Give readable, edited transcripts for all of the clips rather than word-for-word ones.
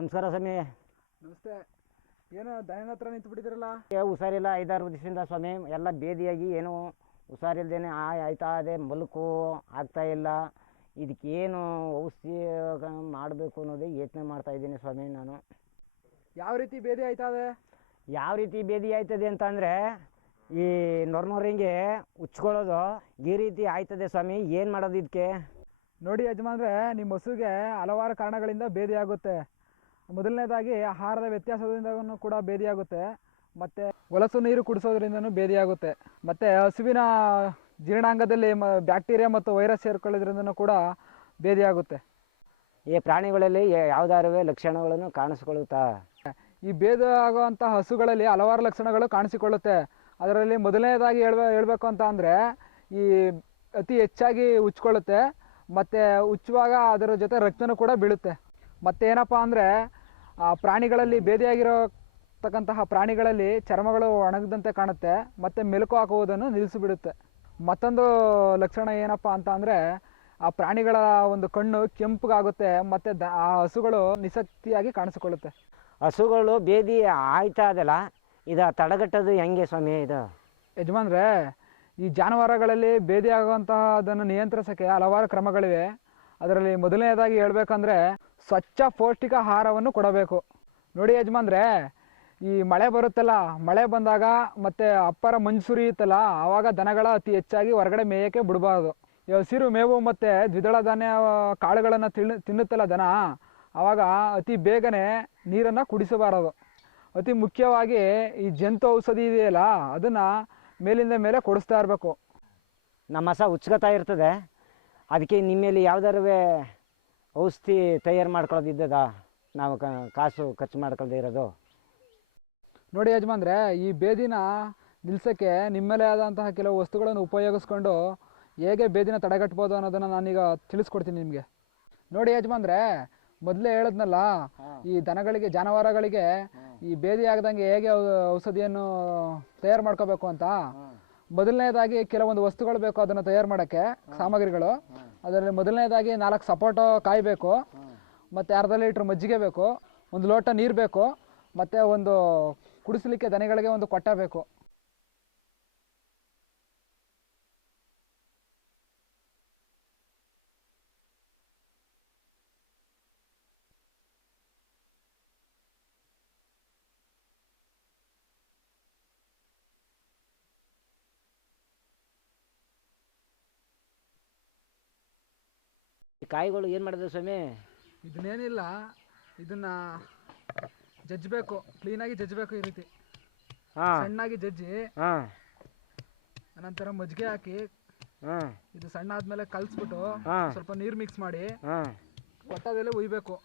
ನಮಸ್ಕಾರ ಸ್ವಾಮಿ. ನಮಸ್ತೆ. ಏನು ದಯನ ಹತ್ರ ನಿಂತು ಬಿಟ್ಟಿದ್ದೀರಲ್ಲ? ಹುಷಾರಿಲ್ಲ, 5-6 ದಿವಸದಿಂದ ಸ್ವಾಮಿ. ಎಲ್ಲ ಬೇದಿಯಾಗಿ ಏನು ಹುಷಾರಿಲ್ದೇನೆ ಆಯ್ತಾ ಇದೆ, ಮಲ್ಕು ಆಗ್ತಾ ಇಲ್ಲ. ಇದಕ್ಕೇನು ಔಷಧಿ ಮಾಡಬೇಕು ಅನ್ನೋದೇ ಯೋಚನೆ ಮಾಡ್ತಾ ಇದ್ದೀನಿ ಸ್ವಾಮಿ ನಾನು. ಯಾವ ರೀತಿ ಬೇದಿ ಆಯ್ತಾ ಇದೆ? ಯಾವ ರೀತಿ ಬೇದಿ ಆಯ್ತದೆ ಅಂತಂದರೆ, ಈ ನೊರ್ನೊರಿಂಗೆ ಉಚ್ಕೊಳ್ಳೋದು ಈ ರೀತಿ ಆಯ್ತದೆ ಸ್ವಾಮಿ. ಏನು ಮಾಡೋದು ಇದಕ್ಕೆ? ನೋಡಿ ಯಜಮಾನ್ರೆ, ನಿಮ್ಮ ಹಸುಗೆ ಹಲವಾರು ಕಾರಣಗಳಿಂದ ಬೇದಿ ಆಗುತ್ತೆ. ಮೊದಲನೇದಾಗಿ ಆಹಾರದ ವ್ಯತ್ಯಾಸದಿಂದನೂ ಕೂಡ ಬೇದಿ ಆಗುತ್ತೆ, ಮತ್ತು ಹೊಲಸು ನೀರು ಕುಡಿಸೋದ್ರಿಂದನೂ ಬೇದಿ ಆಗುತ್ತೆ, ಮತ್ತು ಹಸುವಿನ ಜೀರ್ಣಾಂಗದಲ್ಲಿ ಬ್ಯಾಕ್ಟೀರಿಯಾ ಮತ್ತು ವೈರಸ್ ಸೇರ್ಕೊಳ್ಳೋದ್ರಿಂದನೂ ಕೂಡ ಬೇದಿ ಆಗುತ್ತೆ. ಈ ಪ್ರಾಣಿಗಳಲ್ಲಿ ಯಾವುದಾದ್ರು ಲಕ್ಷಣಗಳನ್ನು ಕಾಣಿಸ್ಕೊಳ್ಳುತ್ತಾ? ಈ ಬೇದಿ ಆಗುವಂಥ ಹಸುಗಳಲ್ಲಿ ಹಲವಾರು ಲಕ್ಷಣಗಳು ಕಾಣಿಸಿಕೊಳ್ಳುತ್ತೆ. ಅದರಲ್ಲಿ ಮೊದಲನೇದಾಗಿ ಹೇಳಬೇಕು ಅಂತ ಅಂದರೆ, ಈ ಅತಿ ಹೆಚ್ಚಾಗಿ ಉಚ್ಕೊಳ್ಳುತ್ತೆ, ಮತ್ತು ಉಚ್ಚುವಾಗ ಅದರ ಜೊತೆ ರಕ್ತನೂ ಕೂಡ ಬೀಳುತ್ತೆ. ಮತ್ತೇನಪ್ಪ ಅಂದರೆ, ಪ್ರಾಣಿಗಳಲ್ಲಿ ಬೇದಿಯಾಗಿರತಕ್ಕಂತಹ ಪ್ರಾಣಿಗಳಲ್ಲಿ ಚರ್ಮಗಳು ಒಣಗದಂತೆ ಕಾಣುತ್ತೆ, ಮತ್ತು ಮೆಲುಕು ಹಾಕುವುದನ್ನು ನಿಲ್ಲಿಸಿಬಿಡುತ್ತೆ. ಮತ್ತೊಂದು ಲಕ್ಷಣ ಏನಪ್ಪ ಅಂತ ಅಂದರೆ, ಆ ಪ್ರಾಣಿಗಳ ಒಂದು ಕಣ್ಣು ಕೆಂಪಗಾಗುತ್ತೆ, ಮತ್ತು ಆ ಹಸುಗಳು ನಿಸಕ್ತಿಯಾಗಿ ಕಾಣಿಸಿಕೊಳ್ಳುತ್ತೆ. ಹಸುಗಳು ಬೇದಿ ಆಯ್ತಾ ಅದಲ್ಲ, ಇದು ತಡೆಗಟ್ಟೋದು ಹೆಂಗೆ ಸ್ವಾಮಿ ಇದು? ಯಜಮಾನ್ರೆ, ಈ ಜಾನುವಾರುಗಳಲ್ಲಿ ಬೇದಿ ಆಗುವಂತಹ ಅದನ್ನು ನಿಯಂತ್ರಿಸೋಕ್ಕೆ ಹಲವಾರು ಕ್ರಮಗಳಿವೆ. ಅದರಲ್ಲಿ ಮೊದಲನೇದಾಗಿ ಹೇಳಬೇಕಂದ್ರೆ, ಸ್ವಚ್ಛ ಪೌಷ್ಟಿಕ ಆಹಾರವನ್ನು ಕೊಡಬೇಕು. ನೋಡಿ ಯಜಮಾನ್ರೆ, ಈ ಮಳೆ ಬರುತ್ತಲ್ಲ, ಮಳೆ ಬಂದಾಗ ಮತ್ತು ಅಪ್ಪರ ಮಂಜು ಸುರಿಯುತ್ತಲ್ಲ, ಆವಾಗ ದನಗಳ ಅತಿ ಹೆಚ್ಚಾಗಿ ಹೊರಗಡೆ ಮೇಯೋಕ್ಕೆ ಬಿಡಬಾರ್ದು. ಈ ಹಸಿರು ಮೇವು ಮತ್ತು ದ್ವಿದಳ ಧಾನ್ಯ ಕಾಳುಗಳನ್ನು ತಿನ್ನುತ್ತಲ್ಲ ದನ, ಆವಾಗ ಅತಿ ಬೇಗನೆ ನೀರನ್ನು ಕುಡಿಸಬಾರದು. ಅತಿ ಮುಖ್ಯವಾಗಿ ಈ ಜಂತು ಔಷಧಿ ಇದೆಯಲ್ಲ, ಅದನ್ನು ಮೇಲಿಂದ ಮೇಲೆ ಕೊಡಿಸ್ತಾ ಇರಬೇಕು. ನಮ್ಮ ಹಸ ಉಚ್ಕೋತಾ ಇರ್ತದೆ, ಅದಕ್ಕೆ ನಿಮ್ಮಲ್ಲಿ ಯಾವ್ದಾರು ಔಷಧಿ ತಯಾರು ಮಾಡ್ಕೊಳ್ಳೋದಿದ್ದದ, ನಾವು ಕಾಸು ಖರ್ಚು ಮಾಡ್ಕೊಳ್ದೇ ಇರೋದು? ನೋಡಿ ಯಜಮಾನ್ರೆ, ಈ ಬೇದಿನ ನಿಲ್ಲಿಸೋಕ್ಕೆ ನಿಮ್ಮಲ್ಲೇ ಆದಂತಹ ಕೆಲವು ವಸ್ತುಗಳನ್ನು ಉಪಯೋಗಿಸ್ಕೊಂಡು ಹೇಗೆ ಬೇದಿನ ತಡೆಗಟ್ಬೋದು ಅನ್ನೋದನ್ನು ನಾನೀಗ ತಿಳಿಸ್ಕೊಡ್ತೀನಿ ನಿಮಗೆ. ನೋಡಿ ಯಜಮಾನ್ರೆ, ಮೊದಲೇ ಹೇಳಿದ್ನಲ್ಲ, ಈ ದನಗಳಿಗೆ, ಜಾನುವಾರುಗಳಿಗೆ ಈ ಬೇದಿ ಆಗದಂಗೆ ಹೇಗೆ ಔಷಧಿಯನ್ನು ತಯಾರು ಮಾಡ್ಕೋಬೇಕು ಅಂತ. ಮೊದಲನೇದಾಗಿ ಕೆಲವೊಂದು ವಸ್ತುಗಳು ಬೇಕು ಅದನ್ನು ತಯಾರು ಮಾಡೋಕ್ಕೆ, ಸಾಮಗ್ರಿಗಳು. ಅದರಲ್ಲಿ ಮೊದಲನೇದಾಗಿ 4 ಸಪೋಟೊ ಕಾಯಿ ಬೇಕು, ಮತ್ತು ಅರ್ಧ ಲೀಟ್ರ್ ಮಜ್ಜಿಗೆ ಬೇಕು, 1 ಲೋಟ ನೀರು ಬೇಕು, ಮತ್ತು ಒಂದು ಕುಡಿಸಲಿಕ್ಕೆ ದನಗಳಿಗೆ ಒಂದು ಕೊಟ್ಟ ಬೇಕು. ಈ ಕಾಯಿಗಳು ಏನು ಮಾಡಿದೆ ಸ್ವಾಮಿ? ಇದನ್ನೇನಿಲ್ಲ, ಇದನ್ನು ಜಜ್ಜಬೇಕು, ಕ್ಲೀನಾಗಿ ಜಜ್ಜಬೇಕು. ಈ ರೀತಿ ಸಣ್ಣಾಗಿ ಜಜ್ಜಿ, ಅನಂತರ ಮಜ್ಜಿಗೆ ಹಾಕಿ, ಇದು ಸಣ್ಣ ಆದ್ಮೇಲೆ ಕಲಿಸ್ಬಿಟ್ಟು ಸ್ವಲ್ಪ ನೀರು ಮಿಕ್ಸ್ ಮಾಡಿ ಕೊಟ್ಟದಲ್ಲಿ ಉಯ್ಬೇಕು.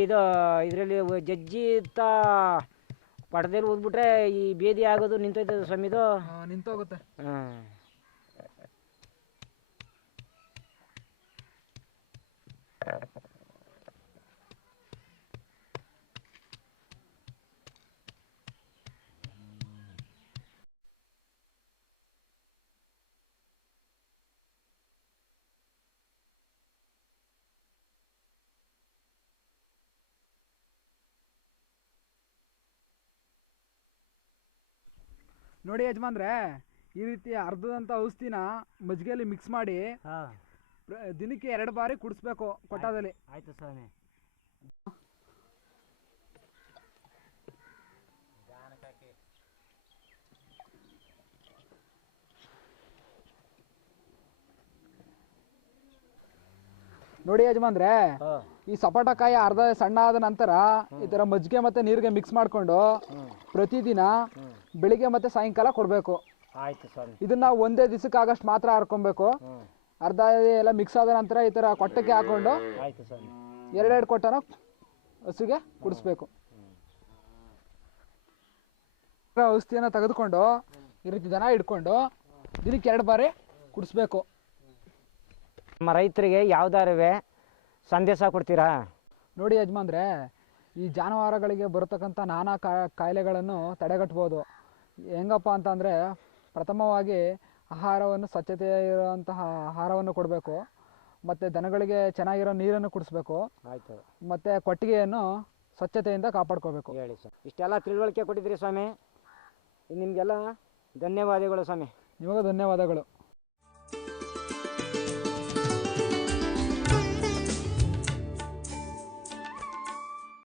ಇದು ಇದರಲ್ಲಿ ಜಜ್ಜಿ ಪಡೆದಲ್ಲಿ ಓದ್ಬಿಟ್ರೆ ಈ ಬೇದಿ ಆಗೋದು ನಿಂತೋಯ್ತದೆ ಸ್ವಾಮಿ? ಇದು ನಿಂತೋಗುತ್ತೆ. ನೋಡಿ ಯಜಮಾನ್ರೆ, ಈ ರೀತಿ ಅರ್ಧದಂಥ ಔಷಧಿನ ಮಜ್ಜಿಗೆಯಲ್ಲಿ ಮಿಕ್ಸ್ ಮಾಡಿ ದಿನಕ್ಕೆ 2 ಬಾರಿ ಕುಡಿಸ್ಬೇಕು ಕೊಟ್ಟದಲ್ಲಿ. ಆಯ್ತು ಸ್ವಾಮಿ. ನೋಡಿ ಯಜಮಾನ್ರೆ, ಈ ಸಪೋಟಕಾಯಿ ಅರ್ಧ ಸಣ್ಣ ಆದ ನಂತರ ಈ ಥರ ಮಜ್ಜಿಗೆ ಮತ್ತು ನೀರಿಗೆ ಮಿಕ್ಸ್ ಮಾಡಿಕೊಂಡು ಪ್ರತಿದಿನ ಬೆಳಿಗ್ಗೆ ಮತ್ತು ಸಾಯಂಕಾಲ ಕೊಡಬೇಕು. ಆಯ್ತು ಸ್ವಾಮಿ. ಇದನ್ನ ಒಂದೇ ದಿವಸಕ್ಕಾಗಷ್ಟು ಮಾತ್ರ ಹರ್ಕೊಬೇಕು. ಅರ್ಧ ಎಲ್ಲ ಮಿಕ್ಸ್ ಆದ ನಂತರ ಈ ಥರ ಕೊಟ್ಟಕ್ಕೆ ಹಾಕೊಂಡು 2 ಕೊಟ್ಟನ ಹಸುಗೆ ಕುಡಿಸ್ಬೇಕು. ಔಷಧಿಯನ್ನು ತೆಗೆದುಕೊಂಡು ಈ ರೀತಿ ದನ ಇಟ್ಕೊಂಡು ದಿನಕ್ಕೆ 2 ಬಾರಿ ಕುಡಿಸ್ಬೇಕು. ನಮ್ಮ ರೈತರಿಗೆ ಯಾವ್ದಾರು ಸಂದೇಶ ಕೊಡ್ತೀರಾ? ನೋಡಿ ಯಜಮಾನ್ರೆ, ಈ ಜಾನುವಾರುಗಳಿಗೆ ಬರತಕ್ಕಂಥ ನಾನಾ ಕಾಯಿಲೆಗಳನ್ನು ತಡೆಗಟ್ಬೋದು. ಹೆಂಗಪ್ಪ ಅಂತಂದರೆ, ಪ್ರಥಮವಾಗಿ ಆಹಾರವನ್ನು ಸ್ವಚ್ಛತೆ ಇರುವಂತಹ ಆಹಾರವನ್ನು ಕೊಡಬೇಕು. ಮತ್ತು ದನಗಳಿಗೆ ಚೆನ್ನಾಗಿರೋ ನೀರನ್ನು ಕುಡಿಸ್ಬೇಕು, ಆಯಿತು ಮತ್ತು ಕೊಟ್ಟಿಗೆಯನ್ನು ಸ್ವಚ್ಛತೆಯಿಂದ ಕಾಪಾಡ್ಕೋಬೇಕು. ಹೇಳಿ ಸರ್. ಇಷ್ಟೆಲ್ಲ ತಿಳುವಳಿಕೆ ಕೊಟ್ಟಿದ್ದೀರಿ ಸ್ವಾಮಿ, ನಿಮಗೆಲ್ಲ ಧನ್ಯವಾದಗಳು ಸ್ವಾಮಿ. ನಿಮಗೂ ಧನ್ಯವಾದಗಳು.